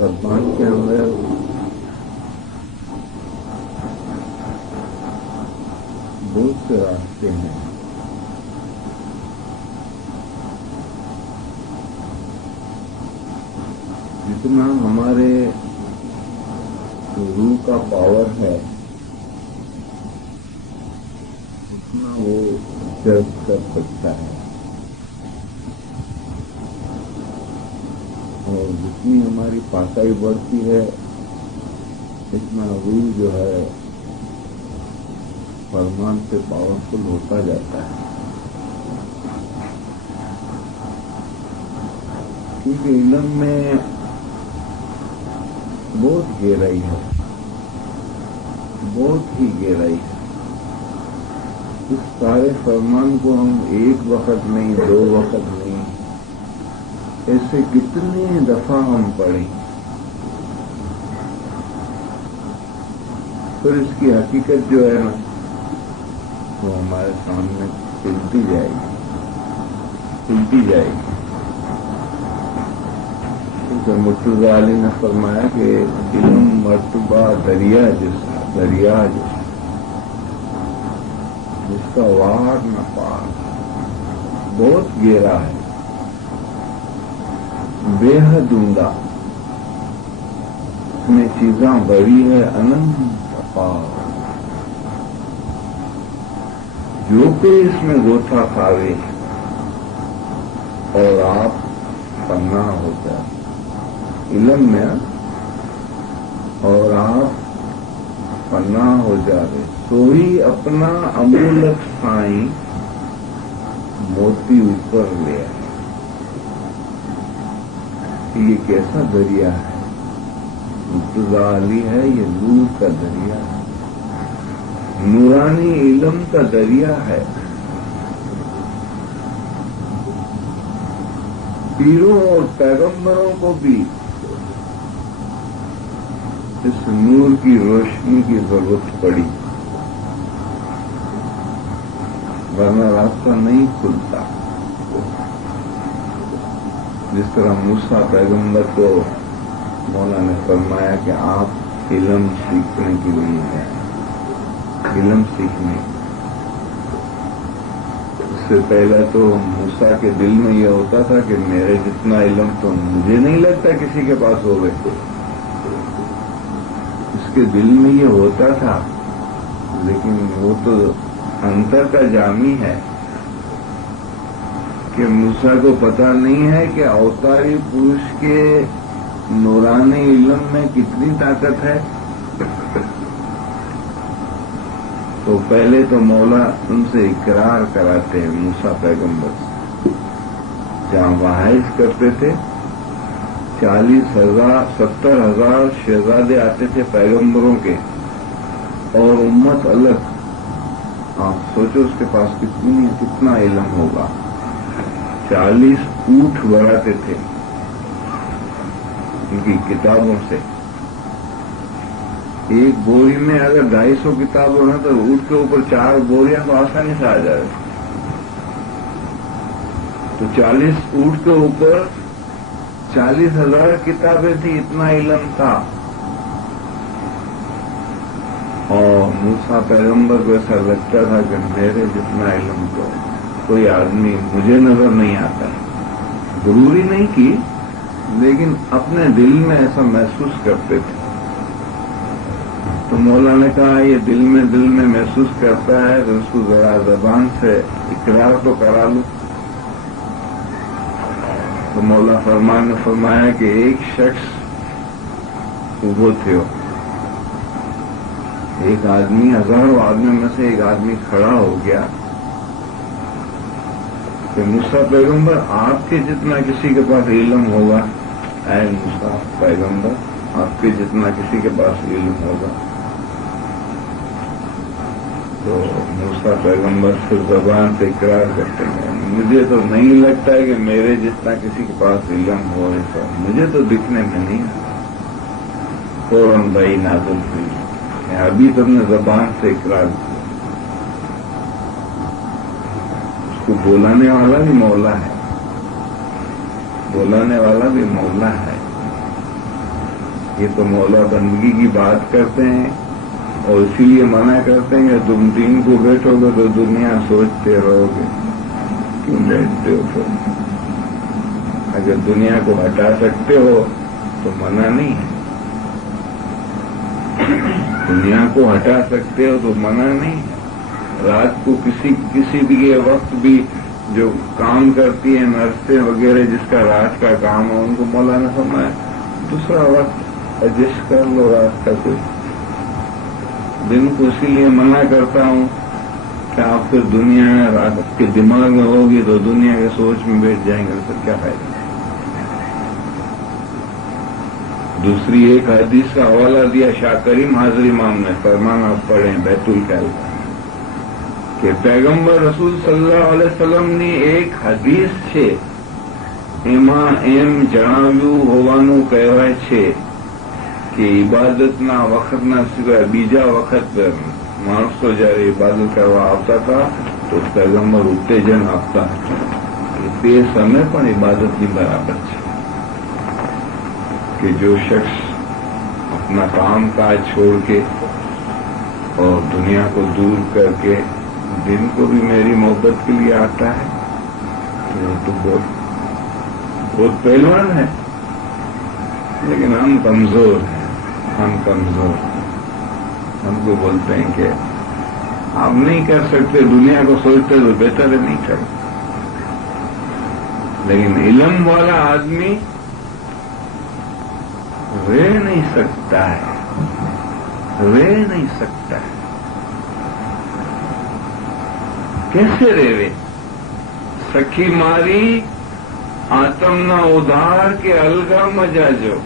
भगवान के अंदर बहुत से रास्ते हैं। जितना हमारे रूह का पावर है उतना वो जज कर सकता है, और जितनी हमारी पासाई बढ़ती है इतना रूह जो है फरमान से पावरफुल होता जाता है। क्योंकि इल्म में बहुत गहराई है, बहुत ही गहराई है। इस सारे फरमान को हम एक वक्त नहीं, दो वक्त नहीं, ऐसे कितने दफा हम पढ़ें, फिर इसकी हकीकत जो है ना वो हमारे सामने खुलती जाएगी, खुलती जाएगी। तो मुर्तज़ा अली ने फरमाया कि इल्म मर्तबा दरिया जैसा जिसका वार न पार, बहुत गहरा है, बेहद उम्दा, इसमें चीज़ां बड़ी है अनंत अपार। जो कोई इसमें गोथा खावे और आप पन्ना हो जाए इल्म में, और आप पन्ना हो जावे तो ही अपना अमूलक साईं मोती ऊपर ले आए। ये कैसा दरिया है? मुर्तज़ा अली है, ये नूर का दरिया है, नूरानी इल्म का दरिया है। पीरों और पैगंबरों को भी इस नूर की रोशनी की जरूरत पड़ी, वरना रास्ता नहीं खुलता। जिस तरह मूसा पैगंबर को मौला ने फरमाया कि आप इल्म सीखने के लिए हैं, इल्म सीखने। इससे पहले तो मूसा के दिल में यह होता था कि मेरे जितना इल्म तो मुझे नहीं लगता किसी के पास होवे। उसके दिल में ये होता था, लेकिन वो तो अंतर का जामी है कि मूसा को पता नहीं है कि अवतारी पुरुष के नूरानी इल्म में कितनी ताकत है। तो पहले तो मौला उनसे इकरार कराते हैं मूसा पैगंबर, जहां वाहिज करते थे 40,000 70,000 शहजादे आते थे पैगंबरों के, और उम्मत अलग। आप सोचो उसके पास कितना इल्म होगा। 40 ऊंट बढ़ाते थे उनकी किताबों से। एक बोरी में अगर 250 किताब हो ना तो ऊंट के ऊपर 4 बोरियां तो आसानी से आ जाए। तो 40 ऊंट के ऊपर 40,000 किताबें थी, इतना इल्म था। और मूसा पैगंबर को ऐसा लगता था कि मेरे जितना इल्म तो कोई आदमी मुझे नजर नहीं आता। जरूरी नहीं की, लेकिन अपने दिल में ऐसा महसूस करते थे। तो मौला ने कहा ये दिल में महसूस करता है तो उसको जरा जबान से इकरार तो करा लूं। तो मौला फरमान ने फरमाया कि एक शख्स उभो थे, एक आदमी, हजारों आदमियों में से एक आदमी खड़ा हो गया कि मूसा पैगंबर आपके जितना किसी के पास इल्म होगा, ऐ मूसा पैगंबर आपके जितना किसी के पास इल्म होगा। तो मूसा पैगंबर फिर जबान से इकरार करते हैं, मुझे तो नहीं लगता है कि मेरे जितना किसी के पास इल्म हो, ऐसा मुझे तो दिखने में नहीं। फौरन भाई नाज़िल हुई, अभी तुमने जबान से इकरार किया। उसको बुलाने वाला भी मौला है, बुलाने वाला भी मौला है। یہ تو مولا بندگی کی بات کرتے ہیں اور اسی لیے منع کرتے ہیں کہ تم دین کو بیٹھو گے تو دنیا سوچتے رہو گے. کیوں بیٹھتے ہو پھر؟ اگر دنیا کو ہٹا سکتے ہو تو منع نہیں ہے. دنیا کو ہٹا سکتے ہو تو منع نہیں ہے. رات کو کسی بھی وقت بھی جو کام کرتی ہیں نرسیں وغیرہ جس کا رات کا کام ہے ان کو مولانا فرمایا دوسرا وقت ایڈجسٹ کر لو رات کا. کوئی دن کو اسی لیے منع کرتا ہوں کہ آپ پھر دنیا رات کے دماغ میں ہوگی تو دنیا کے سوچ میں بیٹھ جائیں گے تو کیا فائدہ. دوسری ایک حدیث کا حوالہ دیا شاہ کریم حاضر امام نے, فرمان آپ پڑھیں بیت الکل کا, کہ پیغمبر رسول صلی اللہ علیہ وسلم ની એક હદીસ છે એમાં એમ જણાવ્યું હોવાનું કહેવાય છે કે ઇબાદતના વખતના સિવાય બીજા વખત માણસો જયારે ઇબાદત કરવા આવતા હતા તો પેગમ્બર ઉત્તેજન આપતા હતા કે તે સમય પણ ઇબાદતની બરાબર છે کہ جو شخص اپنا کام کاج چھوڑ کے اور دنیا کو دور کر کے دن کو بھی میری محبت کے لیے آتا ہے تو بہت پہلوان ہے. لیکن ہم کمزور ہیں, ہم کو بولتے ہیں کہ آپ نہیں کر سکتے, دنیا کو سوچتے تو بہتر ہے نہیں کرو. لیکن علم والا آدمی رہ نہیں سکتا ہے. کیسے رہے؟ سکھی ماری آتم نہ ادھار کے الگا مجا جو.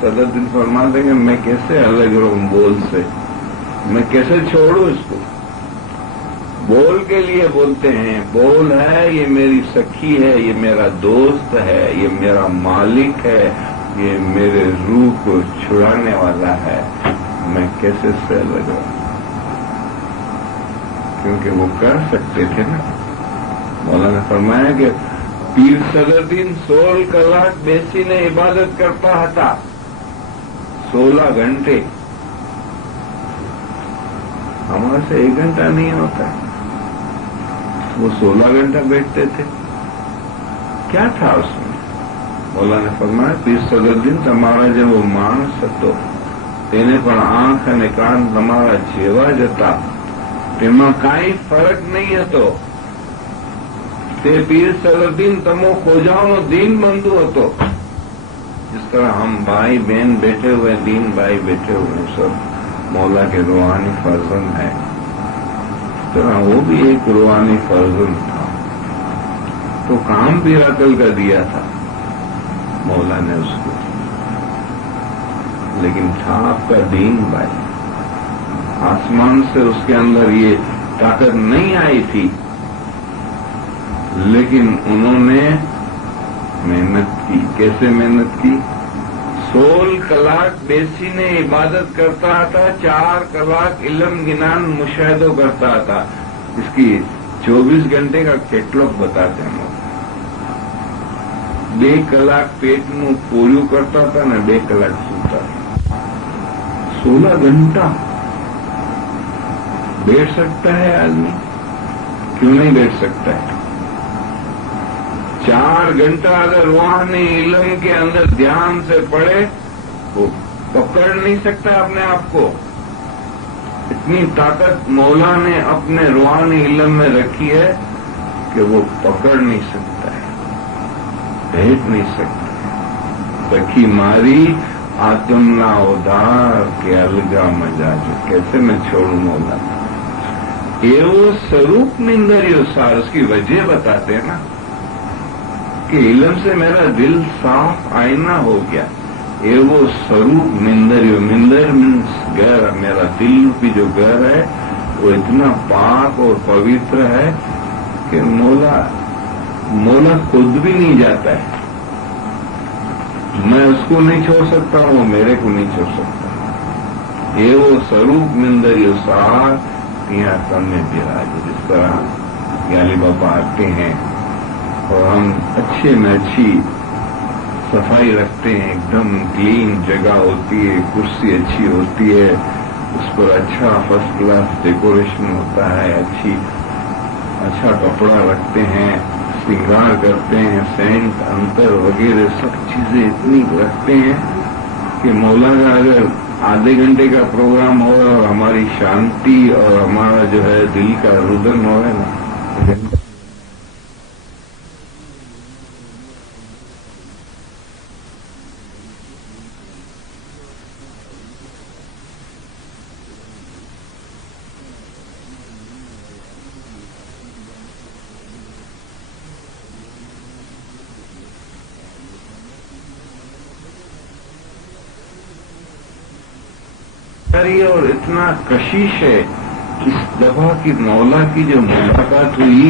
صدر دن فرماتے ہیں کہ میں کیسے الگ رہوں بول سے, میں کیسے چھوڑوں اس کو. بول کے لیے بولتے ہیں, بول ہے یہ میری سکھی ہے, یہ میرا دوست ہے, یہ میرا مالک ہے, یہ میرے روح کو چھڑانے والا ہے. میں کیسے سے الگ رہوں؟ کیونکہ وہ کر سکتے تھے نا. مولانا نے فرمایا کہ پیر صدر دن 16 کلاک بیسی نے عبادت کرتا تھا, 16 گھنٹے. ہمارے سے 1 گھنٹہ نہیں ہوتا, وہ 16 گھنٹہ بیٹھتے تھے. کیا تھا اس میں؟ مولانا نے فرمایا پیر صدر دن تمہارا جب وہ مانس હતો તેને પણ આંખ અને કાન તમારા જેવા જ હતા, તેમાં કાંઈ ફરક નહીં હતો. તે પીર સદરદીન તમો ખોજાઓનો દીન બંધુ હતો. جس طرح ہم بھائی بہن بیٹھے ہوئے, دین بھائی بیٹھے ہوئے, سب مولا کے روحانی فرزند ہیں, اس طرح وہ بھی ایک روحانی فرزند تھا. تو کام بھی عقل کا دیا تھا مولا نے اس کو, لیکن تھا آپ کا دین بھائی. آسمان سے اس کے اندر یہ طاقت نہیں آئی تھی, لیکن انہوں نے محنت کی. کیسے محنت کی؟ 16 کلاک بیسی نے عبادت کرتا تھا, 4 کلاک علم گنان مشاہدوں کرتا تھا. اس کی 24 گھنٹے کا کیٹلاگ بتاتے ہیں. 2 કલાક પેટનું પોળ્યું કરતા હતા ને 2 કલાક સૂતા હતા. 16 घंटा बैठ सकता है आदमी? क्यों नहीं बैठ सकता है? 4 घंटा अगर रूहानी इल्म के अंदर ध्यान से पढ़े वो पकड़ नहीं सकता अपने आप को. इतनी ताकत मौला ने अपने रूहानी इल्म में रखी है कि वो पकड़ नहीं सकता है, बैठ नहीं सकता. सखी मारी आत्म ना उधार के अलगा मजा जो. कैसे मैं छोड़ू मौला? ये वो स्वरूप निंदरियो सार, उसकी वजह बताते हैं ना कि इल्म से मेरा दिल साफ आईना हो गया. ये वो स्वरूप निंदरियो, निंदर मीन्स घर, मेरा दिल की जो घर है वो इतना पाक और पवित्र है कि मौला खुद भी नहीं जाता है. मैं उसको नहीं छोड़ सकता, वो मेरे को नहीं छोड़ सकता. ये वो स्वरूप निंदरियो सार यहाँ सामने विराज. जिस तरह ज्ञानी बाबा आते हैं और हम अच्छे में अच्छी सफाई रखते हैं, एकदम क्लीन जगह होती है, कुर्सी अच्छी होती है, उस पर अच्छा फर्स्ट क्लास डेकोरेशन होता है, अच्छा कपड़ा रखते हैं, श्रृंगार करते हैं, सेंट अंतर वगैरह सब चीजें इतनी रखते हैं कि मौला का अगर आधे घंटे का प्रोग्राम हो और हमारी शांति और हमारा जो है दिल का रुदन हो है ना, और इतना कशिश है। इस दफा की मौला की जो मुलाकात हुई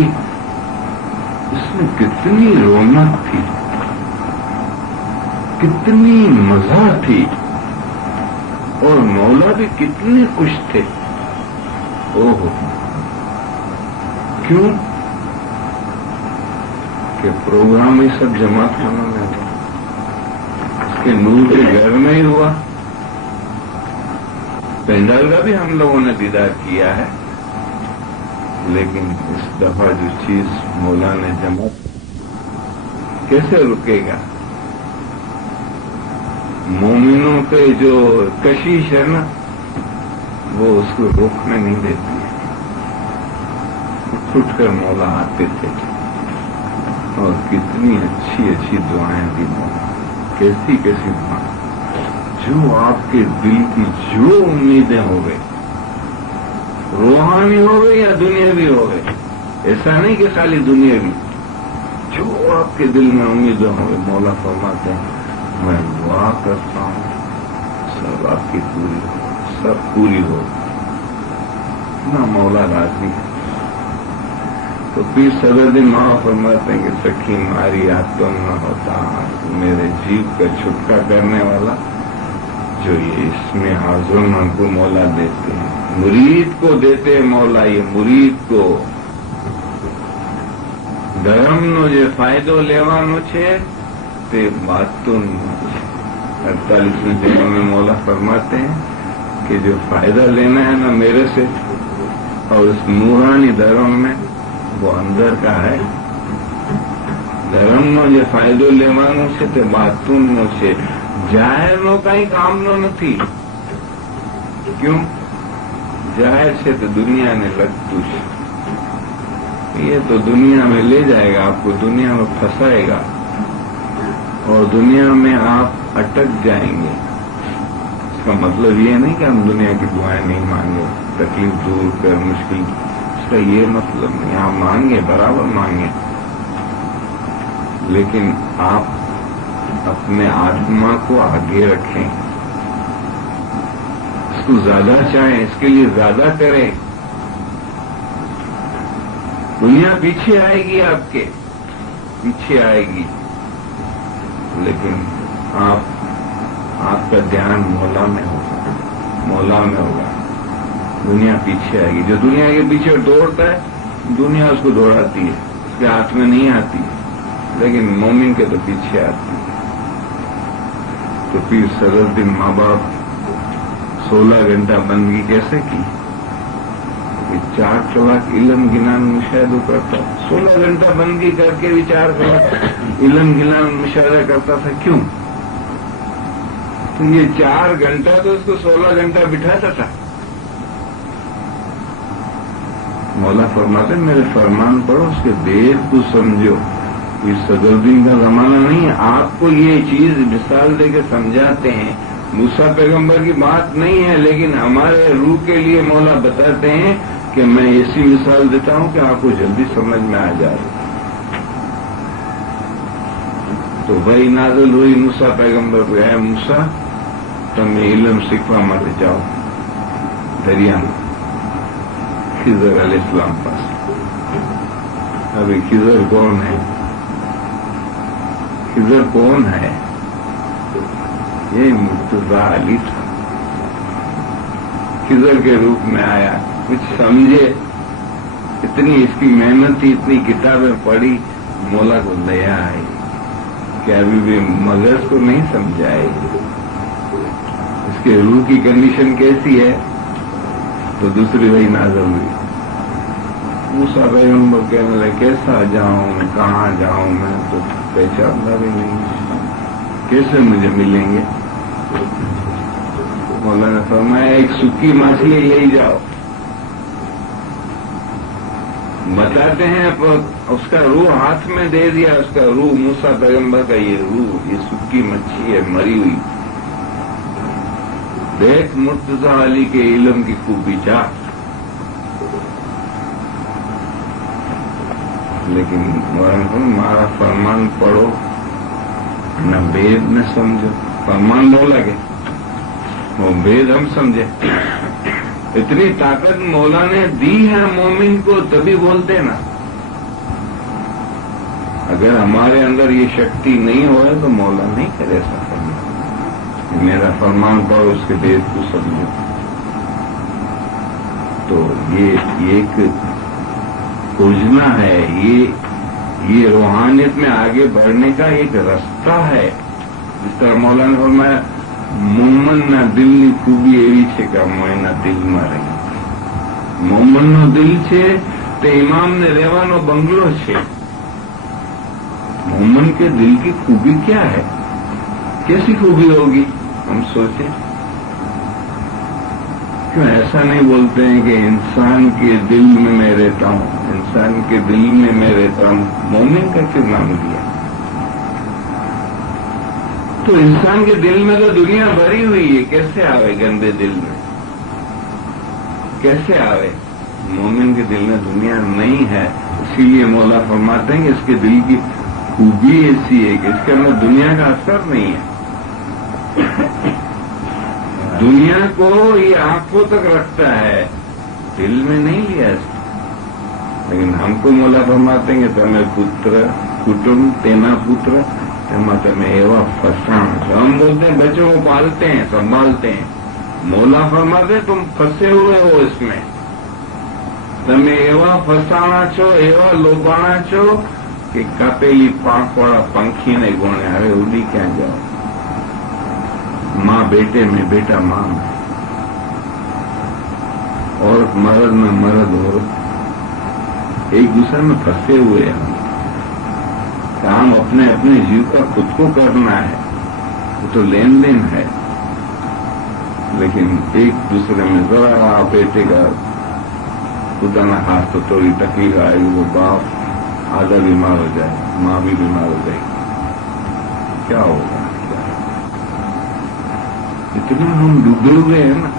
इसमें कितनी रौनक थी, कितनी मजा थी, और मौला भी कितने खुश थे। ओहो, क्यों कि प्रोग्राम ही सब जमात खाना में हुआ, इसके नूर के घर में ही हुआ। पेंडाल का भी हम लोगों ने दीदार किया है, लेकिन इस दफा जो चीज मौला ने जमा कैसे रुकेगा। मोमिनों के जो कशिश है ना, वो उसको रोकने नहीं देती है। छुट कर मौला आते थे और कितनी अच्छी अच्छी दुआएं दी मौला, कैसी कैसी दुआएं, जो आपके दिल की जो उम्मीदें हो गई, रूहानी हो गई या दुनियावी हो गई, ऐसा नहीं कि खाली दुनियावी, जो आपके दिल में उम्मीदें हो गई, मौला फरमाते हैं मैं दुआ करता हूं सब आपकी पूरी हो, सब पूरी हो ना, मौला राजी है। तो पीर सदरुद्दीन मां फरमाते हैं कि सखी मारी आत्म न होता, मेरे जीव का छुटका करने वाला जो ये इसमें हाजिर को मौला देते हैं, मुरीद को देते हैं मौला, ये मुरीद को धर्मनो जो फायदो लेवानो छे ते बातों 48वें जन्म में मौला फरमाते हैं कि जो फायदा लेना है ना मेरे से और इस नूरानी धर्म में, वो अंदर का है। धर्मनो जो फायदो लेवानो छे ते बातों छे, જાહેરનો કઈ કામનો નથી। क्यों? जाहिर से तो दुनिया ने लगतू है, ये तो दुनिया में ले जाएगा आपको, दुनिया में फंसाएगा और दुनिया में आप अटक जाएंगे। इसका मतलब ये नहीं कि हम दुनिया की दुआएं नहीं मांगे, तकलीफ दूर कर मुश्किल, इसका ये मतलब नहीं। आप मांगे, बराबर मांगे, लेकिन आप अपने आत्मा को आगे रखें, इसको ज्यादा चाहें, इसके लिए ज्यादा करें। दुनिया पीछे आएगी, आपके पीछे आएगी, लेकिन आपका ध्यान मौला में होगा, मौला में होगा। दुनिया पीछे आएगी, जो दुनिया के पीछे दौड़ता है दुनिया उसको दौड़ाती है, उसके हाथ में नहीं आती, लेकिन मोमिन के तो पीछे आती है। तो पीर सदरुद्दीन माँ बाप 16 घंटा बंदगी कैसे की? 4 कलाक इलम गिनान मुशाहिदा करता, 16 घंटा बंदगी करके भी 4 कलाक इलम गिनान मुशाहिदा करता था। क्यों? तो ये 4 घंटा तो उसको 16 घंटा बिठाता था। मौला फरमाते मेरे फरमान पढ़ो, उसके देर को समझो। ये सदरुद्दीन का जमाना नहीं है, आपको ये चीज मिसाल देकर समझाते हैं। मूसा पैगंबर की बात नहीं है, लेकिन हमारे रूह के लिए मौला बताते हैं कि मैं ऐसी मिसाल देता हूं कि आपको जल्दी समझ में आ जाए। तो वही नाज़िल हुई मूसा पैगंबर को, है मूसा તમે ઇલમ શીખવા માટે જાઓ દરિયામાં खिजर अलैहिस्सलाम पास। अभी खिजर कौन है? खिजर कौन है? ये मुर्तजा अली था, खिजर के रूप में आया। कुछ समझे, इतनी इसकी मेहनत थी, इतनी किताबें पढ़ी, मौला को दया आई। कि अभी भी मगज को नहीं समझा है, इसके रूह की कंडीशन कैसी है, तो दूसरी वही नाज़िल हुई। मूसा पैगंबर कहने लगे कैसा जाऊं मैं, कहाँ जाऊं मैं, तो पहचानता भी नहीं, कैसे मुझे मिलेंगे। मौलाना फरमाया एक सूखी मछली ले जाओ, बताते हैं पर उसका रूह हाथ में दे दिया, उसका रूह मूसा पैगंबर का ये रूह, ये सूखी मच्छी है मरी हुई। देख मुर्तजा अली के इल्म की खूबी चाह। लेकिन हमारा फरमान पढ़ो न वेद न समझो, फरमान बोला के वो वेद हम समझे। इतनी ताकत मौला ने दी है मोमिन को, तभी बोलते ना। अगर हमारे अंदर ये शक्ति नहीं हो तो मौला नहीं करे ऐसा करना। मेरा फरमान पढ़ो, उसके वेद को समझो। तो ये एक योजना है, ये रूहानियत में आगे बढ़ने का एक रास्ता है। जिस तरह मौलाना फरमाया मोमनना દિલની ખૂબી એવી છે કે મોયના દિલમાં રહી। મોમનનો દિલ છે તે ઇમામને રહેવાનો બંગલો છે। मोमन के दिल की खूबी क्या है, कैसी खूबी होगी, हम सोचें। क्यों ऐसा नहीं बोलते हैं कि इंसान के दिल में मैं रहता हूं, इंसान के दिल में मैं रहता हूं, मोमिन का क्यों नाम दिया। तो इंसान के दिल में तो दुनिया भरी हुई है, कैसे आवे गंदे दिल में, कैसे आवे। मोमिन के दिल में दुनिया नहीं है, इसीलिए मौला फरमाते हैं कि इसके दिल की खूबी ऐसी है कि इसके अंदर दुनिया का असर नहीं है। दुनिया को ये आंखों तक रखता है, दिल में नहीं लिया इसको। लेकिन हमको मौला फरमाते हैं कि तमें पुत्र कुटुंब तेना पुत्र तमें एवं फसाण। हम बोलते हैं बच्चों को पालते हैं संभालते हैं, मौला फरमाते तुम फंसे हुए हो इसमें। तमें एवं फसाणा छो, एवं लोभाणा छो कि कापेली पांख वाला पंखी ने गुणे हवे उड़ी क्या जाओ। माँ बेटे में, बेटा माँ में, औरत मर्द में, मर्द औरत, एक दूसरे में फंसे हुए हैं। काम अपने अपने जीव का खुद को करना है, वो तो लेन देन है। लेकिन एक दूसरे में जरा बेटे का खुदा ना हाथ तो थोड़ी तकलीफ आएगी, वो बाप आधा बीमार हो जाए, माँ भी बीमार हो जाएगी, क्या होगा। इतना हम डूबे हुए हैं ना,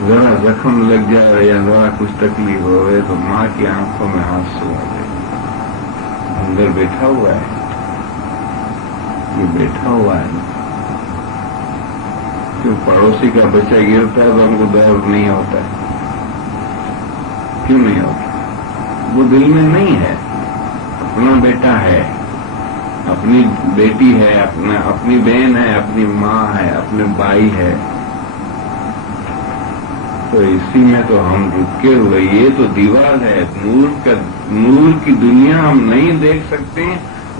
जरा जख्म लग जाए या जरा कुछ तकलीफ हो गए तो माँ की आंखों में आंसू आ गए। अंदर बैठा हुआ है, ये बैठा हुआ है ना। क्यों पड़ोसी का बच्चा गिरता है तो हमको दर्द नहीं होता है, क्यों नहीं होता। वो दिल में नहीं है, अपना बेटा है, अपनी बेटी है, अपनी बहन है, अपनी माँ है, अपने भाई है। तो इसी में तो हम रुके हुए। ये तो दीवार है, नूर की दुनिया हम नहीं देख सकते,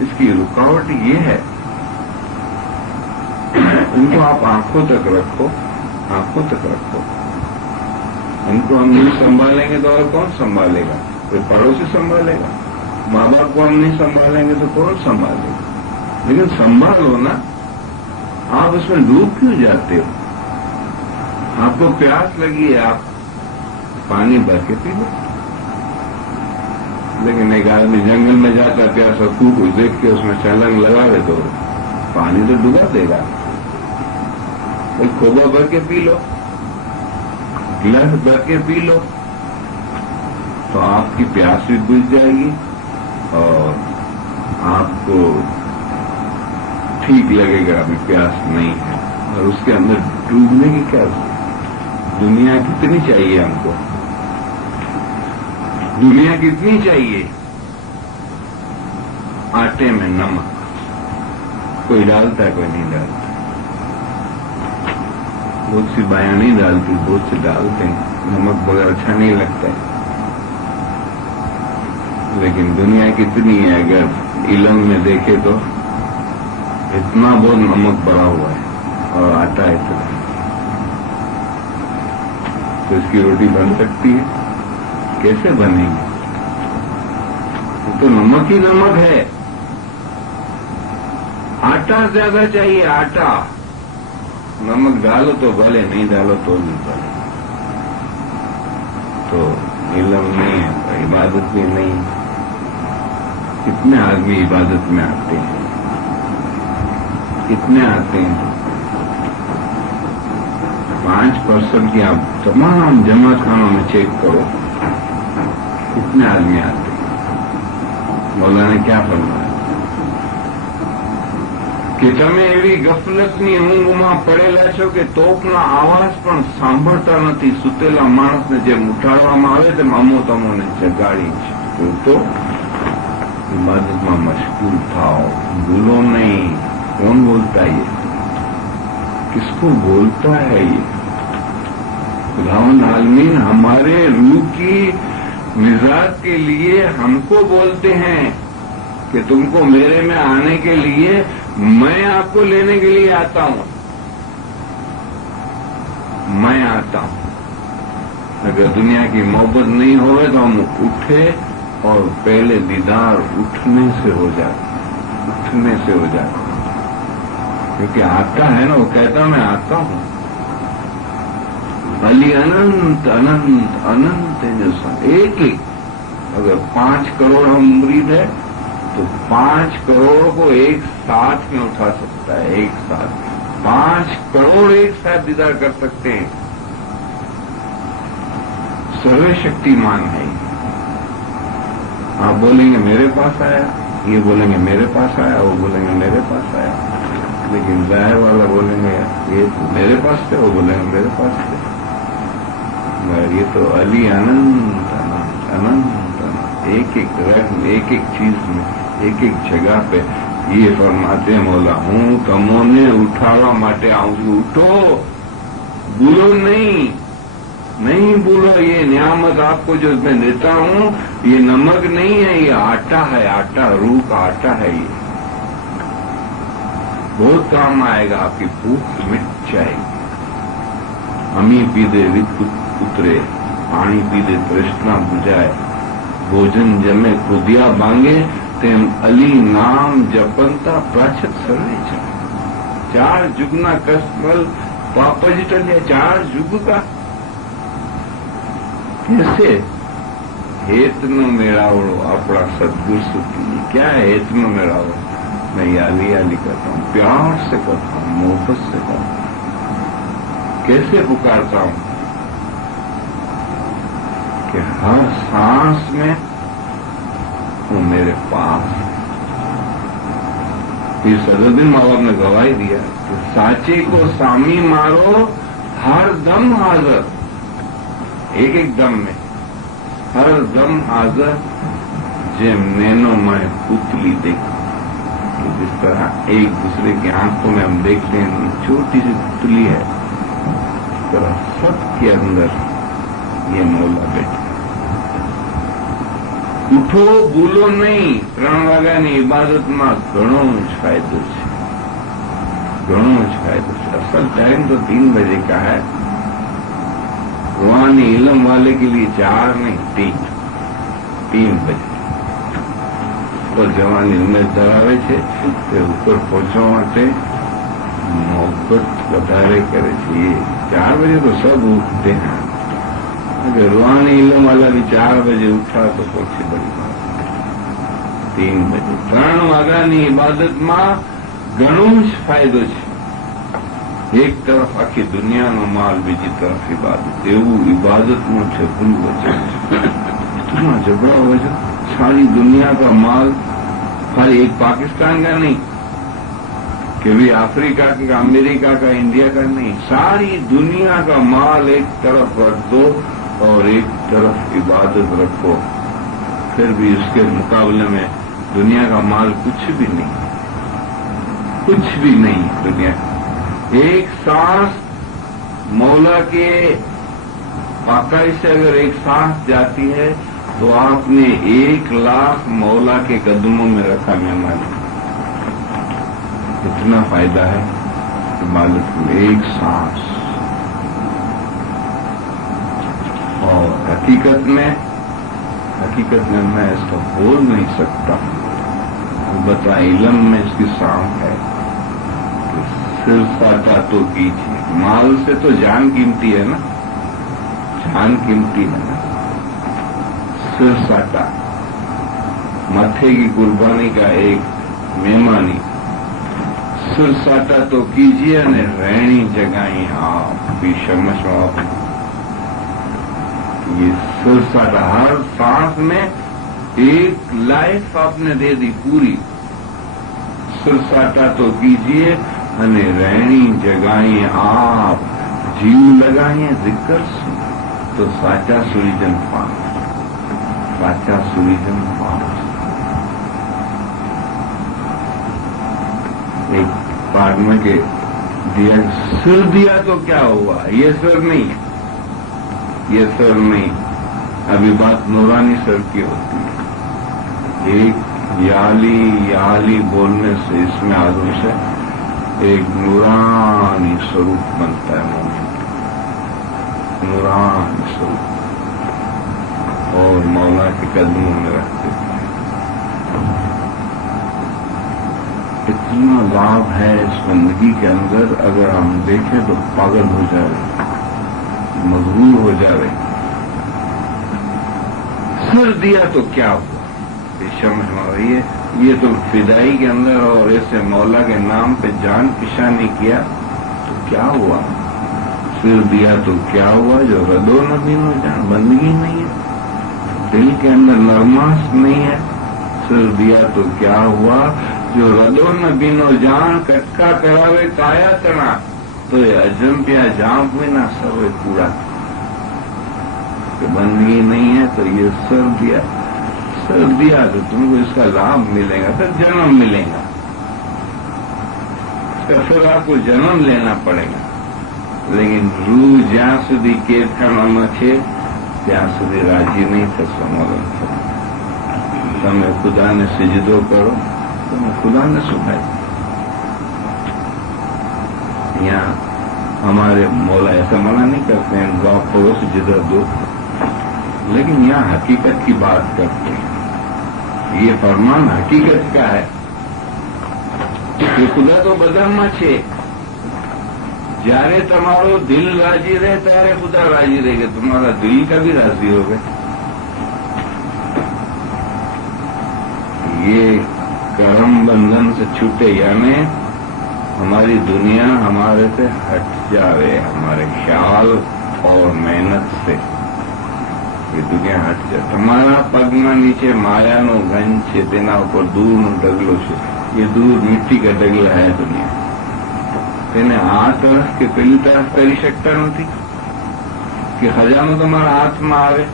इसकी रुकावट ये है। इनको आप आंखों तक रखो, आंखों तक रखो। इनको हम नहीं संभालेंगे तो और कौन संभालेगा, कोई पड़ोसी संभालेगा। माँ बाप को हम नहीं संभालेंगे तो कौन संभालेगा। लेकिन संभालो ना, आप उसमें डूब क्यों जाते हो। आपको प्यास लगी है, आप पानी भर के पी लो। लेकिन एक आदमी जंगल में जाता प्यासा खूब देख के उसमें छलांग लगा दे तो पानी तो डुबा देगा। एक खोबा भर के पी लो, गिलास भर के पी लो, तो आपकी प्यास भी बुझ जाएगी और आपको ठीक लगेगा अभी प्यास नहीं है। और उसके अंदर डूबने की क्या दुनिया कितनी चाहिए हमको, दुनिया कितनी चाहिए। आटे में नमक कोई डालता है, कोई नहीं डालता। बहुत सी बायां नहीं डालती, बहुत से डालते हैं। नमक बगैर अच्छा नहीं लगता है। लेकिन दुनिया कितनी है, अगर इलम में देखे तो इतना बहुत नमक भरा हुआ है और आटा इतना, तो इसकी रोटी बन सकती है? कैसे बनेगी? तो नमक ही नमक है। आटा ज्यादा चाहिए, आटा। नमक डालो तो भले, नहीं डालो तो नहीं भले। तो इल्म नहीं है, इबादत भी नहीं। कितने आदमी इबादत में आते हैं, कितने आते हैं? 5% की आप तमाम जमा खानों में चेक करो, कितने आदमी आते हैं। मौलाना ने क्या फरमाया કે તમે એવી ગફલતની ઊંઘમાં પડેલા છો કે તોપનો આવાજ પણ સાંભળતા નથી. સુતેલા માણસને જેમ ઉઠાડવામાં આવે તેમ અમો તમોને જગાડી છે. તો इबादत में मशगूल थाओ, भूलो नहीं. कौन बोलता है ये? किसको बोलता है ये? खुदावंद आलमीन हमारे रूह की मिजाज के लिए हमको बोलते हैं कि तुमको मेरे में आने के लिए मैं आपको लेने के लिए आता हूं. मैं आता हूं. अगर दुनिया की मोहब्बत नहीं होवे तो हम उठे और पहले दीदार उठने से हो जाता, उठने से हो जाता. क्योंकि आता है ना, वो कहता मैं आता हूं. अली अनंत अनंत अनंत जैसा एक एक. अगर 5 करोड़ हम मुरीद है तो 5 करोड़ को एक साथ में उठा सकता है. एक साथ 5 करोड़ एक साथ दीदार कर सकते हैं. सर्वशक्तिमान है. आप बोलेंगे मेरे पास आया, ये बोलेंगे मेरे पास आया, वो बोलेंगे मेरे पास आया. लेकिन जाहिर वाला बोलेंगे ये मेरे पास थे, वो बोलेंगे मेरे पास थे. मगर ये तो अली अनंत अनंत अनंत अनंत एक एक तरह, एक एक चीज में, एक एक जगह पे ये फरमाते मौला हूं तमोने उठावा माटे आऊं. उठो, भूलो नहीं, नहीं भूलो. ये नियामत आपको जो मैं देता हूं ये नमक नहीं है, ये आटा है. आटा, रूह का आटा है. ये बहुत काम आएगा. आपकी भूख मिट जाएगी. अमी पीदे विद उतरे, पानी पीदे तृष्णा बुझाए. भोजन जमे खुदिया बांगे, तेम अली नाम जपंता प्राचत सर्वे છે. 4 जुगना कसमल पापज टल्या. 4 जुग का कैसे? हेतनो मेरावड़ो अपना सदगुरु सुखी. क्या है हेतनो मेरावड़ो? मैं याली याली करता हूं, प्यार से करता हूं, मोहब्बत से करता हूं. कैसे पुकारता हूं कि हर सांस में वो मेरे पास. ये सदरुद्दीन माँ बाप ने गवाही दिया कि साचे को सामी मारो, हर दम हाजिर. एक एक दम में, हर दम हाजिर. जेम नैनो मैं पुतली देख. जिस तरह एक दूसरे की आंखों में हम देखते हैं छोटी सी पुतली है, इस तरह सबके अंदर ये मौला बैठा. ઉઠો, ભૂલો નહીં. 3 વાગ્યાની ઇબાદતમાં ઘણો જ ફાયદો છે, ઘણો જ ફાયદો છે. અસલ टाइम तो 3 बजे का है. रूहानी इल्म वाले के लिए 4 नहीं 3 बजे. और जवानी उमेर धरावे છે તે ઉપર પહોંચવા માટે मोहब्बत વધારે કરે છે. ये 4 बजे तो सब उठते हैं. अगर रूहानी इल्म वाला भी 4 बजे उठा तो पहुंची बड़ी बात. 3 बजे 3 વાગ્યાની ઇબાદતમાં ઘણો જ ફાયદો છે. એક તરફ આખી દુનિયાનો માલ, બીજી તરફ ઇબાદત. એવું ઇબાદતનું જબરું વચન છે. इतना जबरा वजन. सारी दुनिया का माल, खाली एक पाकिस्तान का नहीं, कि भी अफ्रीका का, अमेरिका का, इंडिया का नहीं. सारी दुनिया का माल एक तरफ रख दो और एक तरफ इबादत रखो. फिर भी उसके मुकाबले में दुनिया का माल कुछ भी नहीं, कुछ भी नहीं. दुनिया एक सांस मौला के आकाश से अगर एक सांस जाती है تو آپ نے 1,00,000 مولا کے قدموں میں رکھا مہمان. اتنا فائدہ ہے عبادت میں ایک سانس. اور حقیقت میں میں اس کو بول نہیں سکتا. البتہ علم میں اس کی سانس ہے کہ صرف ساٹا تو کیجیے. مال سے تو جان قیمتی ہے نا، جان قیمتی ہے نا. صرف ساٹا ماتھے کی قربانی کا ایک مہمانی. صرف ساٹا تو کیجیے نے رہنی جگہیں آپ بھی شمش آپ. یہ سلسلہ ہر سانس میں ایک لائف آپ نے دے دی پوری. سلساٹا تو کیجیے ہمیں رہنی جگہیں آپ جیو لگائیں ذکر سے تو ساچا سوریجن پاس. ساچا سوریجن پاس. ایک پارٹ میں کہ دیا سر دیا تو کیا ہوا، یہ سر نہیں، یہ سر نہیں. ابھی بات نورانی سر کی ہوتی ہے. ایک یالی بولنے سے اس میں آدم سے ایک نورانی سوروپ بنتا ہے. مومن نورانی سوروپ اور مولا کے قدموں میں رکھتے ہیں. اتنا لابھ ہے اس زندگی کے اندر، اگر ہم دیکھیں تو پاگل ہو جائے، مغرور ہو جائے. سر دیا تو کیا ہوا، یہ تو فدائی کے اندر اور ایسے مولا کے نام پہ جان پیشانی کیا تو کیا ہوا. سر دیا تو کیا ہوا جو ردو نبین ہو جان. بندگی نہیں ہے، دل کے اندر نرماس نہیں ہے. سر دیا تو کیا ہوا جو ردو نبین ہو جان. کٹکا کراوے کایا تنا تو یہ اجم پیا جام ہوئے نہ سروے پورا. کہ بندگی نہیں ہے تو یہ سر دیا تو تم کو اس کا لابھ ملے گا، پھر جنم ملے گا. پھر آپ کو جنم لینا پڑے گا. لیکن روح جہاں سدھی کیت کھانا چھے ત્યાં સુધી રાજી નહીં થશો. મોલન તમે ખુદાને સિજદો કરો, તમે ખુદાને સુખાય. यहाँ हमारे मौला ऐसा मना नहीं करते हैं दुआ पढ़ो सिजदा दो, लेकिन यहाँ हकीकत की बात करते हैं. ये फरमान हकीकत का है कि खुदा तो બધામાં છે. જ્યારે તમારો દિલ રાજી રહે ત્યારે खुदा राजी रहेगा. तुम्हारा दिल का भी राजी होगा. ये कर्म बंधन से छूटे, यानी हमारी दुनिया हमारे से हट जावे, हमारे ख्याल और मेहनत से ये दुनिया हट जाए. તમારા પગના નીચે માયાનો ગંજ છે, તેના ઉપર દૂરનો ડગલો છે. ये दूर मिट्टी का डगला है दुनिया. તેને આ તરફ કે પેલી તરફ કરી શકતા નથી कि खजानो तुम्हारा हाथ में आवे.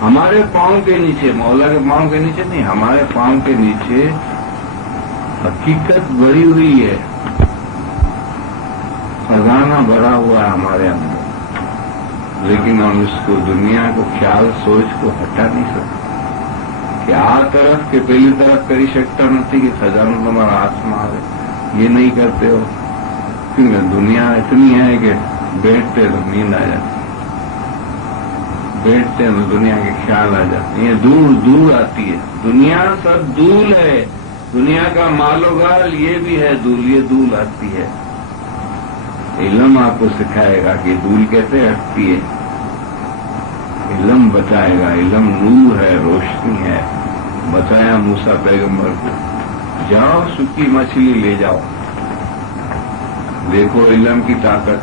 हमारे पांव के नीचे, मौला के पांव के नीचे नहीं, हमारे पांव के नीचे हकीकत भरी हुई है. खजाना भरा हुआ है हमारे अंदर, लेकिन हम इसको दुनिया को ख्याल सोच को हटा नहीं सकते कि आ तरफ के पहली तरफ करी सकता नहीं कि खजाना तुम्हारा हाथ में आवे. ये नहीं करते हो क्योंकि दुनिया इतनी है कि बैठते तो नींद आ जाती, बैठते तो दुनिया के ख्याल आ जाते हैं. ये दूर दूर आती है. दुनिया सब धूल है. दुनिया का मालोगाल ये भी है धूल. ये धूल आती है. इल्म आपको सिखाएगा कि धूल कैसे हटती है. इल्म बताएगा. इल्म नूर है, रोशनी है. बताया मूसा पैगंबर को, जाओ सूखी मछली ले जाओ, देखो इल्म की ताकत.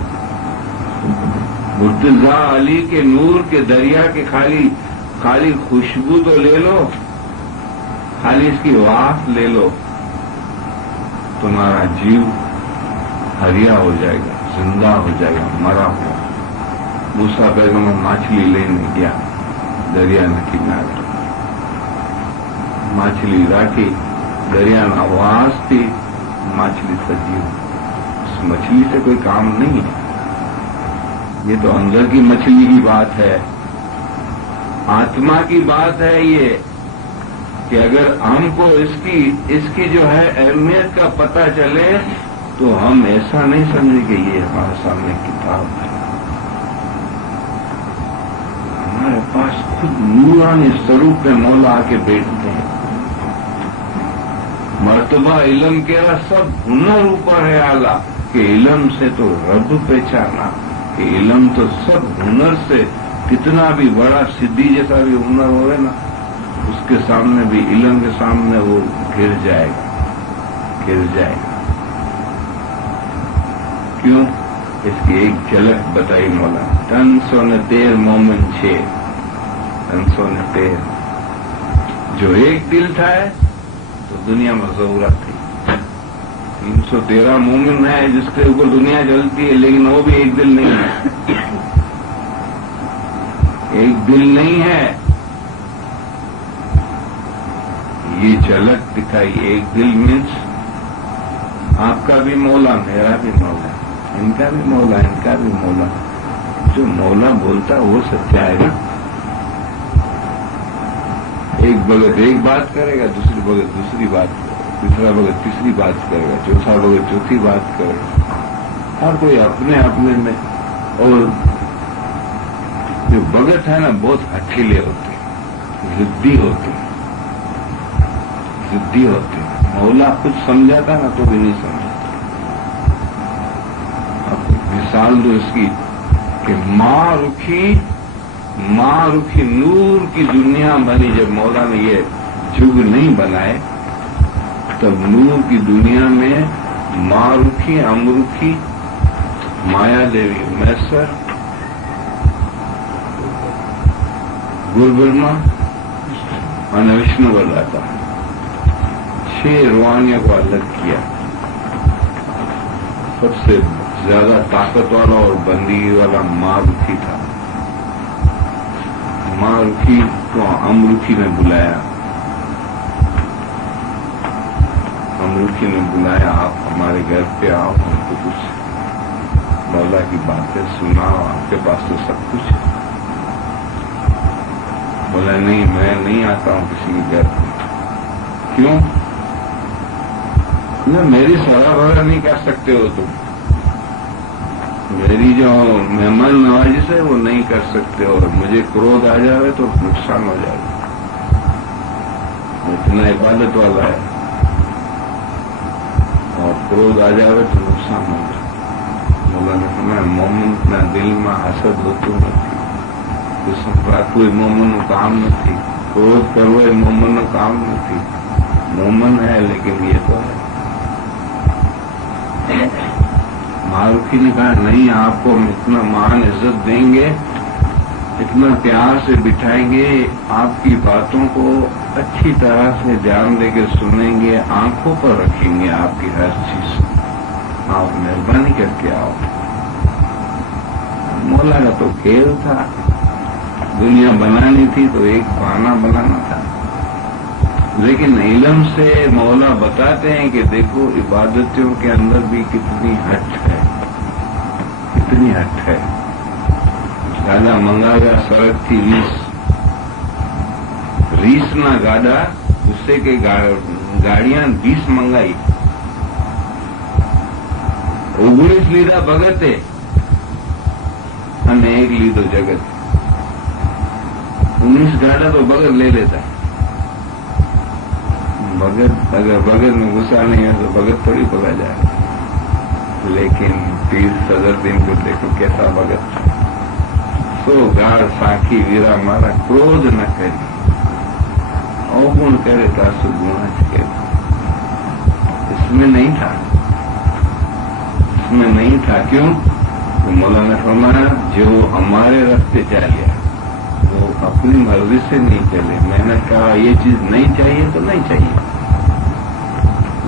मुर्तजा अली के नूर के दरिया के खाली खुशबू तो ले लो, खाली इसकी वास ले लो, तुम्हारा जीव हरिया हो जाएगा, जिंदा हो जाएगा, मरा हुआ. मूसा पैगंबर मछली लेने गया दरिया के किनारे. मछली राखी, दरिया में आवाज थी, मछली सजीव. उस मछली से कोई काम नहीं है. ये तो अंदर की मछली की बात है. आत्मा की बात है ये कि अगर हमको इसकी जो है अहमियत का पता चले तो हम ऐसा नहीं समझे कि ये हमारे सामने किताब है। हमारे पास खुद नूरानी स्वरूप में मौला आके बैठते हैं। मर्तबा इलम के सब हुनर ऊपर है आला कि इलम से तो रब पहचाना कि इलम तो सब हुनर से कितना भी बड़ा सिद्धि जैसा भी हुनर हो ना उसके सामने भी इलम के सामने वो गिर जाएगा। क्यों? इसकी एक झलक बताई मौला। 313 मोमिन छे 313 जो एक दिल था तो दुनिया में जरूरत थी। 313 मोमिन है जिसके ऊपर दुनिया चलती है लेकिन वो भी एक दिल नहीं है। एक दिल नहीं है। ये झलक दिखाई। एक दिल मीन्स आपका भी मौला, मेरा भी मौला, इनका भी मौला, इनका भी मौला। जो मौला बोलता वो सच्चा है ना। एक भगत एक बात करेगा, दूसरी भगत दूसरी बात करेगा, तीसरा भगत तीसरी बात करेगा, चौथा भगत चौथी बात करेगा। हर कोई अपने अपने में। और जो भगत है ना बहुत हठीले होते, जिद्दी होते। मौला कुछ समझाता ना तो भी नहीं समझाता। अब मिसाल दो इसकी कि माँ रुखी नूर की दुनिया बनी। जब मौला ने ये जुग नहीं बनाए तब नूर की दुनिया में माँ रुखी, अमरुखी, माया देवी, मैसर, गुरु ब्रह्मा और विष्णु बदलाता 6 रूहानियों को अलग किया। सबसे ज्यादा ताकत वाला और बंदगी वाला माँ रुखी था। माँ रुखी को अमरुखी ने बुलाया। अमरुखी ने बुलाया, आप हमारे घर पे आओ, हमको कुछ मौला की बातें सुनाओ, आपके पास तो सब कुछ है। बोला नहीं, मैं नहीं आता हूं किसी के घर पे। क्यों? ना मेरी सलाह वगैरह नहीं कर सकते हो तुम। मेरी जो मेहमान नवाजी है वो नहीं कर सकते और मुझे क्रोध आ जाए तो नुकसान हो जाएगा। इतना इबादत वाला है और क्रोध आ जाए तो नुकसान हो जाए। बोला ने कहा मोमिन ना दिल में हसद होતું નથી। કોઈ મોમનનું કામ નથી। ક્રોધ કરવો એ મોમનનું કામ નથી। મોમન है लेकिन ये तो है। मारुखी ने कहा नहीं, आपको हम इतना मान इज्जत देंगे, इतना प्यार से बिठाएंगे, आपकी बातों को अच्छी तरह से ध्यान देकर सुनेंगे, आंखों पर रखेंगे आपकी हर चीज। आप मेहरबानी करके आओ। मौला का तो खेल था, दुनिया बनानी थी तो एक बहाना बनाना था। लेकिन इल्म से मौला बताते हैं कि देखो इबादतियों के अंदर भी कितनी हट है। गाड़ा मंगाया सड़क थी रीस ना गाड़ा, गुस्से के गाड़ियां 20 मंगाई। 19 લીધા ભગતે અને 1 લીધો જગત। 19 गाड़ा तो भगत ले लेता है। भगत अगर भगत में गुस्सा नहीं है तो भगत थोड़ी पकड़ा जाए। लेकिन 30 सदर दिन को देखो कैसा भगत। सो गाढ़ साखी वीरा मारा क्रोध न करी, अवगुण करे तासु गुण के। इसमें नहीं था। क्यों? तो मौला ने फरमाया जो हमारे रास्ते चले वो अपनी मर्जी से नहीं चले। मैंने कहा ये चीज नहीं चाहिए तो नहीं चाहिए।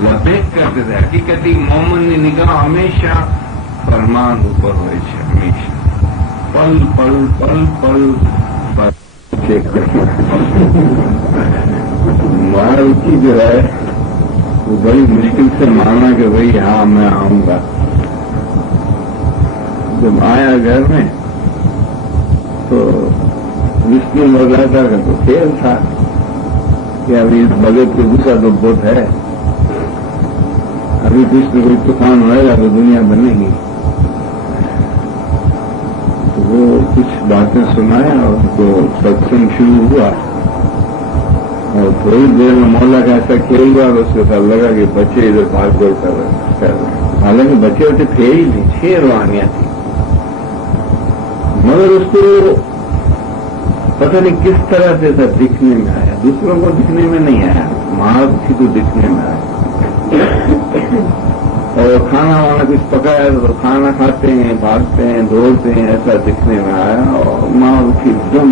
लपेट करते थे। हकीकती मोमन की निगाह हमेशा फरमान ऊपर होए छे। हमेशा पल पल पल पल पर चेक करते। मारुति जो है वो बड़ी मुश्किल से माना कि भाई हाँ मैं आऊंगा। जब आया घर में तो विष्णु मरलाता का तो खेल था कि अभी इस भगत को गुस्सा तो बहुत है, अभी कृष्ण कोई तूफान होएगा तो दुनिया बनेगी। तो वो कुछ बातें सुनाया और तो सत्संग शुरू हुआ और थोड़ी देर में मौला का ऐसा खेल हुआ तो उसके साथ लगा कि बच्चे इधर भाग दौड़ कर रहे। हालांकि बच्चे बच्चे थे ही नहीं, 6 रवानियां थी, मगर उसको पता नहीं किस तरह से ऐसा दिखने में आया, दूसरों को दिखने में नहीं आया, महारथी को दिखने में आया। और खाना वाना कुछ पकाया तो खाना खाते हैं, भागते हैं, दौड़ते हैं, ऐसा दिखने में आया। और महारथी एकदम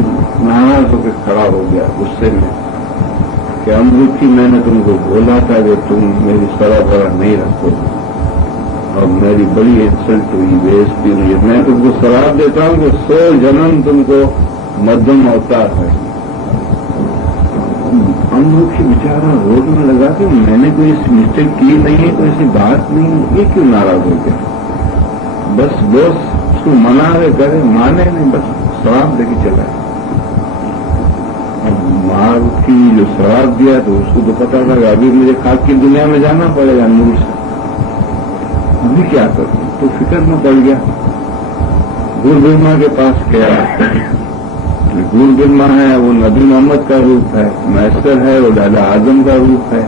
नाराज होकर खड़ा हो गया गुस्से में कि अमृति मैंने तुमको बोला था कि तुम मेरी सराबरा नहीं रखोगे और मेरी बड़ी इंसल्ट हुई, बेइज्जती हुई। मैं तुमको शराब देता हूं कि 100 जन्म तुमको मध्यम अवतार है। अमृति बेचारा रोने लगा कि मैंने कोई मिस्टेक की नहीं है, कोई ऐसी बात नहीं है, ये क्यों नाराज हो गया। बस बॉस उसको मना रहे करे, माने नहीं, बस शराब देके चला। मारुति जो शराब दिया तो उसको तो पता था कि अभी मुझे खाक की दुनिया में जाना पड़ेगा नूर से, अभी क्या करूं, तो फिक्र में पड़ गया। गुरु ब्रह्मा के पास गया। गुरु ब्रह्मा है वो नबी मोहम्मद का रूप है, मैस्टर है वो लाला आजम का रूप है,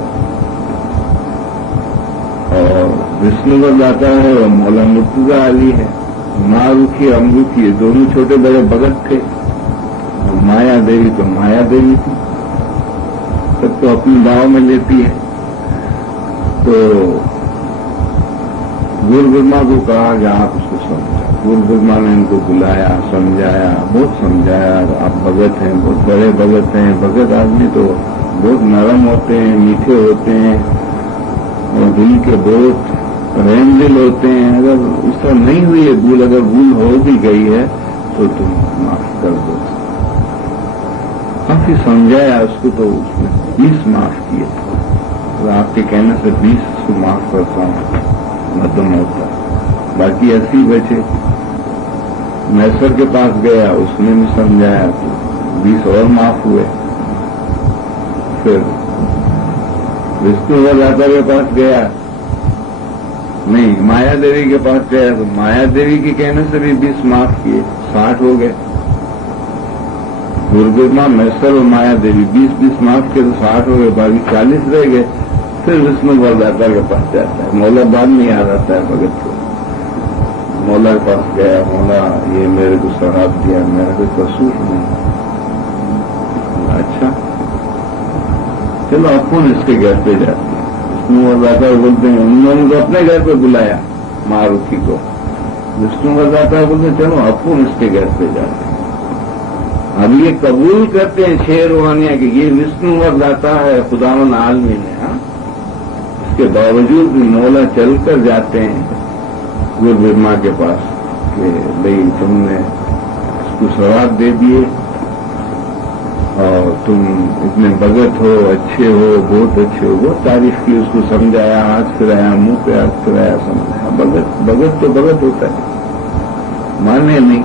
और विष्णु का दाता है वो मौला मुर्तजा अली है। मारुखी अमरुखी दोनों छोटे बड़े भगत थे। माया देवी तो माया देवी थी, सब तो अपनी दाव में लेती है। तो गुरु ब्रह्मा को कहा कि आप उसको समझा। गुरु ब्रह्मा ने इनको बुलाया, समझाया, बहुत समझाया। आप भगत हैं, बहुत बड़े भगत हैं। भगत आदमी तो बहुत नरम होते हैं, मीठे होते हैं और दिल के बहुत रहम दिल होते हैं। अगर उस तरह नहीं हुई है भूल, अगर भूल हो भी गई है तो तुम माफ कर दो। काफी समझाया उसको, तो उसने 20 माफ किए। तो आपके कहने से 20 को माफ करता हूं, मध्यम होता, बाकी 80 बचे। मैसर के पास गया, उसने भी समझाया तो 20 और माफ हुए। फिर विष्णु दाता के पास गया, नहीं माया देवी के पास गया तो माया देवी के कहने से भी 20 माफ किए, 60 हो गए। गुरु ब्रह्मा, मैसर और माया देवी 20-20 माफ किए तो 60 हो गए, बाकी 40 रह गए। फिर विष्णु दाता के पास जाता है। मौला बाद में याद आता है भगत को। मौला के पास गया, मौला ये मेरे को शराब दिया, मेरा कोई कसूर नहीं। अच्छा चलो अपन इसके घर पे जाते हैं। विष्णु दाता बोलते हैं, उन्होंने तो अपने घर पे बुलाया मारुति को। विष्णु दाता बोलते चलो अपन इसके घर पे जाते हैं। अब ये कबूल करते हैं 6 रूहानिया कि ये विष्णु दाता है खुदावन आलमी ने। हाँ, इसके बावजूद भी मौला चलकर जाते हैं गुरु ब्रह्मा के पास कि भाई तुमने उसको शराब दे दिए और तुम इतने भगत हो, अच्छे हो, बहुत अच्छे हो। बहुत तारीफ की, उसको समझाया, हाथ फिराया, मुंह पे हाथ फिराया, समझाया। भगत तो भगत होता है, माने नहीं।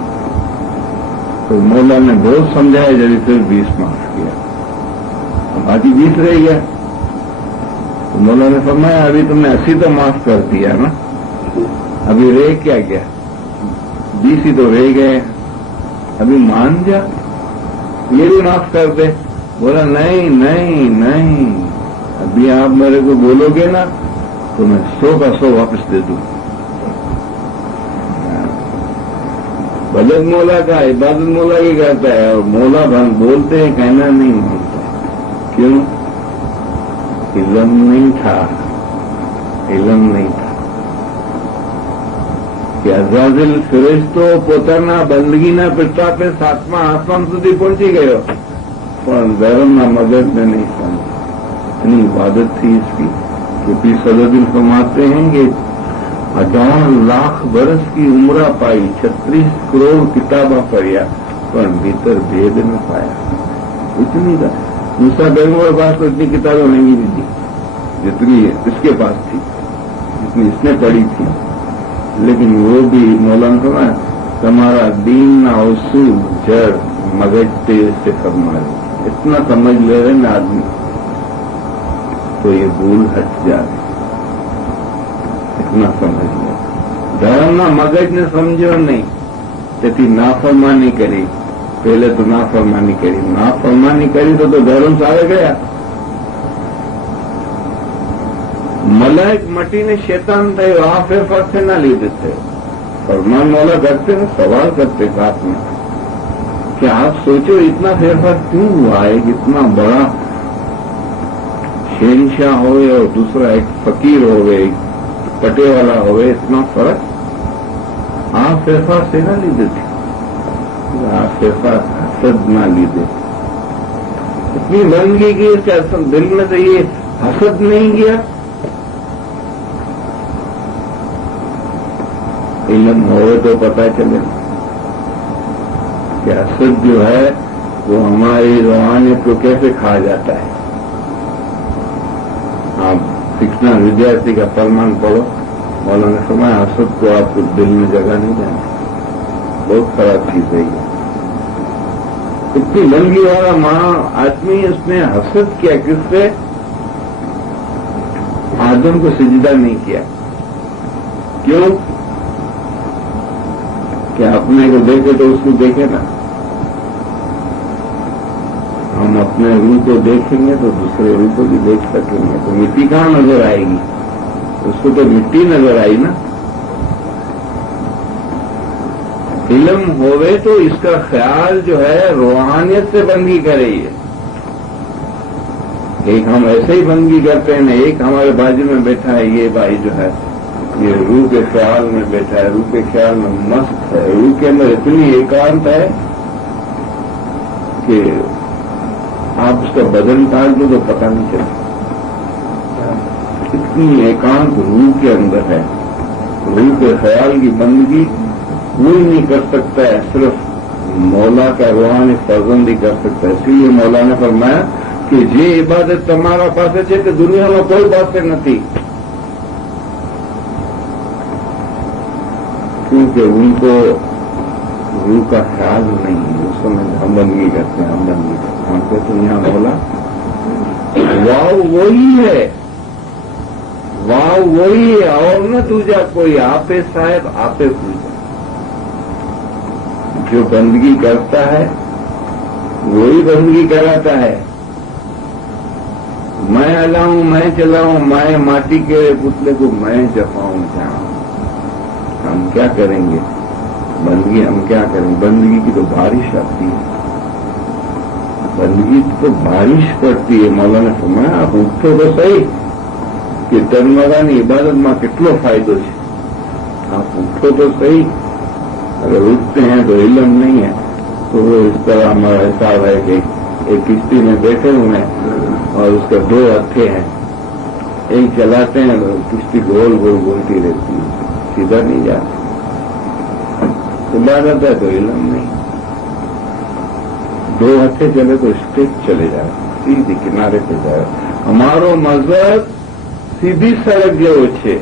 तो मौला ने बहुत समझाया, जब फिर 20 माफ किया, बाकी 20 रह गया। तो मौला ने फरमाया अभी तुमने 80 तो माफ कर दिया ना, अभी रह क्या गया, 20 ही तो रह गए, अभी मान जा, ये भी माफ कर दे। बोला नहीं नहीं नहीं, अभी आप मेरे को बोलोगे ना तो मैं 100 का 100 वापस दे दूं। भगत मौला का, इबादत मौला की करता है, और मौला बोलते हैं, कहना नहीं मानता। क्यों? इल्म नहीं था, इल्म नहीं था कि अज़ाज़िल ફેરેસ્તો પોતાના બંદગીના પ્રતાપે 7મા આસમાન સુધી પહોંચી ગયો, પણ ધર્મના મગજને नहीं समझा। इतनी इबादत थी इसकी कि पीर सदरुद्दीन फरमाते हैं कि 18 लाख बरस की उम्र पाई, 36 करोड़ किताबा पढ़िया, पर भीतर भेद न पाया। इतनी मूसा पैगंबर के पास तो इतनी किताबें नहीं थी जितनी इसके पास थी, जितनी इसने पढ़ी थी। लेकिन वो भी मौलाना था, तुम्हारा दीन ना उसूल जड़ मगज तेज से फरमा रहे, इतना समझ ले रहे ना आदमी तो ये भूल हट जाए, इतना समझ ले। धर्मना मगज ने समझो नहीं, તેથી નાફરમાની કરી, પહેલે તો નાફરમાની કરી, નાફરમાની કરી તો ધર્મ સારે ગયા। મલાઈક મટીને શેતાન થયો, આ ફેરફાર શેના લીધે થયો? फरमान वाला करते हैं, सवाल करते साथ में कि आप सोचो इतना फेरफार क्यों हुआ है? इतना बड़ा शहनशाह होवे और दूसरा एक फकीर होवे, एक पटे वाला होवे, इतना फर्क? आप फेरफार से ना लीधे थे, आप फेरफार हसद ना लीधे। इतनी बंदगी की इसके दिल में से ये हसद नहीं गया। इल्म होवे तो पता चले कि हसद जो है वो हमारी रूहानियत को कैसे खा जाता है। आप शिक्षण विद्यार्थी का फरमान पढ़ो, मौलाना समय हसद को आपको दिल में जगह नहीं जाना, बहुत खराब चीज है ये। इतनी लंबी वाला मां आदमी, उसने हसद किया किससे? आदम को सिजदा नहीं किया। क्यों? कि अपने को देखे तो उसको देखे ना। हम अपने रूह को देखेंगे तो दूसरे रूह को भी देख सकेंगे, तो मिट्टी कहाँ नजर आएगी? उसको तो मिट्टी नजर आई ना। इल्म होवे तो इसका ख्याल जो है रूहानियत से बंदगी करे। एक हम ऐसे ही बंदगी करते हैं ना, एक हमारे बाजू में बैठा है, ये भाई जो है ये रूह के ख्याल में बैठा है, रूह के ख्याल में मस्त है, रूह के अंदर इतनी एकांत है कि आप उसका बदन काट दो तो पता नहीं चलता। इतनी एकांत रूह के अंदर है। रूह के ख्याल की बंदगी कोई नहीं कर सकता है, सिर्फ मौला का रूहानी फर्जंद ही कर सकता है। इसीलिए मौला ने फरमाया कि जे इबादत तमारा पास है कि दुनिया में कोई बात नहीं, क्योंकि उनको रूह का ख्याल नहीं है। उस समय हम बंदगी करते हैं, हम बंदगी करते हैं, हमको तो यहाँ बोला वाह वही है, वाह वही है और न दूजा कोई। आपे साहब आपे पूजा, जो बंदगी करता है वही बंदगी कराता है। मैं हलाऊं, मैं चलाऊं, मैं माटी के पुतले को मैं जपाऊं, जाऊं। हम क्या करेंगे? बंदगी हम क्या करेंगे? बंदगी की तो बारिश आती है, बंदगी तो बारिश पड़ती है। मौलाना फरमाया आप उठो तो सही कि तनवादानी इबादत में कितलो फायदो है। आप उठो तो सही। अगर उठते हैं तो इल्म नहीं है तो वो इस तरह हमारा हिसाब है कि एक किश्ती में बैठे हुए हैं और उसके दो हत्थे हैं, एक चलाते हैं तो किश्ती गोल गोल घूमती रहती है, सीधा नहीं जाता। इबादत है तो इल्म नहीं। दो हथे चले तो स्ट्रेट चले जाए, सीधी किनारे पे जाए। हमारो मजहब सीधी सड़क જેવો છે,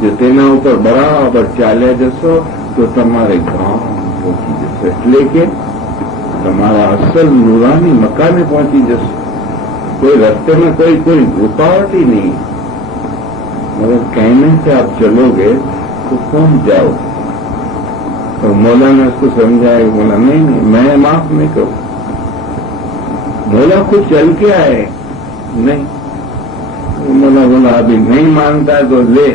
જો તેના ઉપર બરાબર ચાલ્યા જશો તો તમારે ગામ પહોંચી જશો, એટલે કે તમારા અસલ નૂરાની મકાને પહોંચી જશો। कोई रास्ते में कोई रुकावट ही नहीं, मगर कहने से आप चलोगे तो पहुंच जाओ। तो मौला ने उसको समझाया, बोला नहीं नहीं मैं माफ नहीं करूं। मौला खुद चल के आए, नहीं। तो मौला बोला अभी नहीं मानता है तो ले,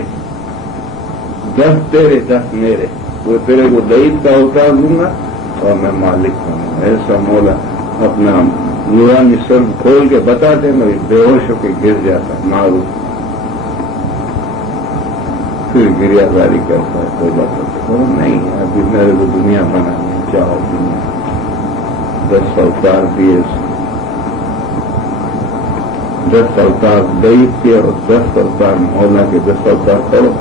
10 तेरे 10 मेरे, वो तेरे को दईद का उतार दूंगा और मैं मालिक हूँ। ऐसा मौला अपना नूरानी सर खोल के बताते हैं, बेहोश होकर गिर जाता है, मारू फिर गिरियाजारी करता है। कोई बात नहीं, अभी मेरे को दुनिया बनानी चाहो, दुनिया 10 अवतार दिए, 10 अवतार दैत्य और 10 अवतार मौला के 10 अवतार करो।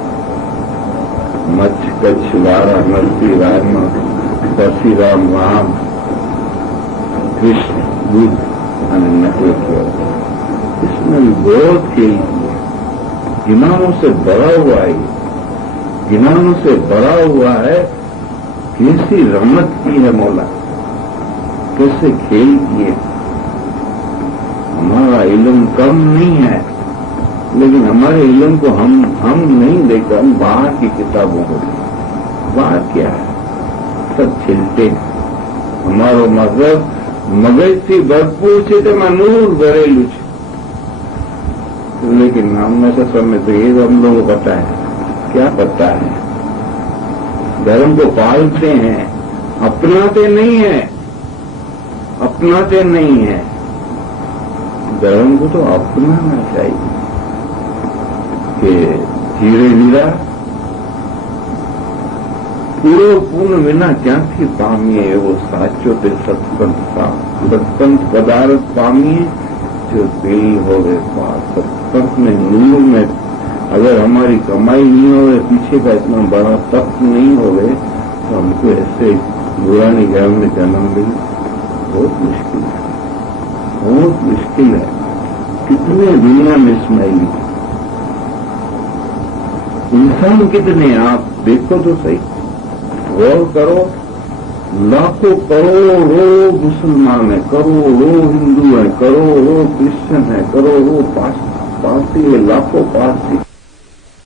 मच्छ कच्छ वारा नरसी राम परशुराम राम कृष्ण बुद्ध इसमें भी बहुत खेल गिनानों से भरा हुआ है, गिनानों से भरा हुआ है। कैसी रहमत की है मौला, कैसे खेल किए। हमारा इल्म कम नहीं है, लेकिन हमारे इल्म को हम नहीं देखते, हम बाहर की किताबों को देखते। बाहर क्या है, सब छिलते। हमारो मगज મગજથી ભરપૂર છે, તેમાં નૂર ભરેલું છે, लेकिन हमेशा समय तो ये हम लोगों को पता है, क्या पता है। धर्म को पालते हैं, अपनाते नहीं है, अपनाते नहीं है। धर्म को तो अपनाना चाहिए कि धीरे धीरे પૂરો પૂર્ણ વિના ક્યાંથી પામીએ એવો સાચો તે સત્સંગ પદાર્થ પામીએ जो दिल होवे पास। सत्संग में नूर में अगर हमारी कमाई नहीं होवे, पीछे का इतना बड़ा तप नहीं होवे, तो हमको ऐसे नूरानी घर में जन्म मिल बहुत मुश्किल है, बहुत मुश्किल है। कितने दुनिया में इस्माइली इंसान कितने, आप देखो तो सही, गौर करो। लाखों करोड़ों मुसलमान है, करोड़ों हिंदू है, करोड़ों क्रिश्चियन है, करोड़ों पारसी है, लाखों पारसी।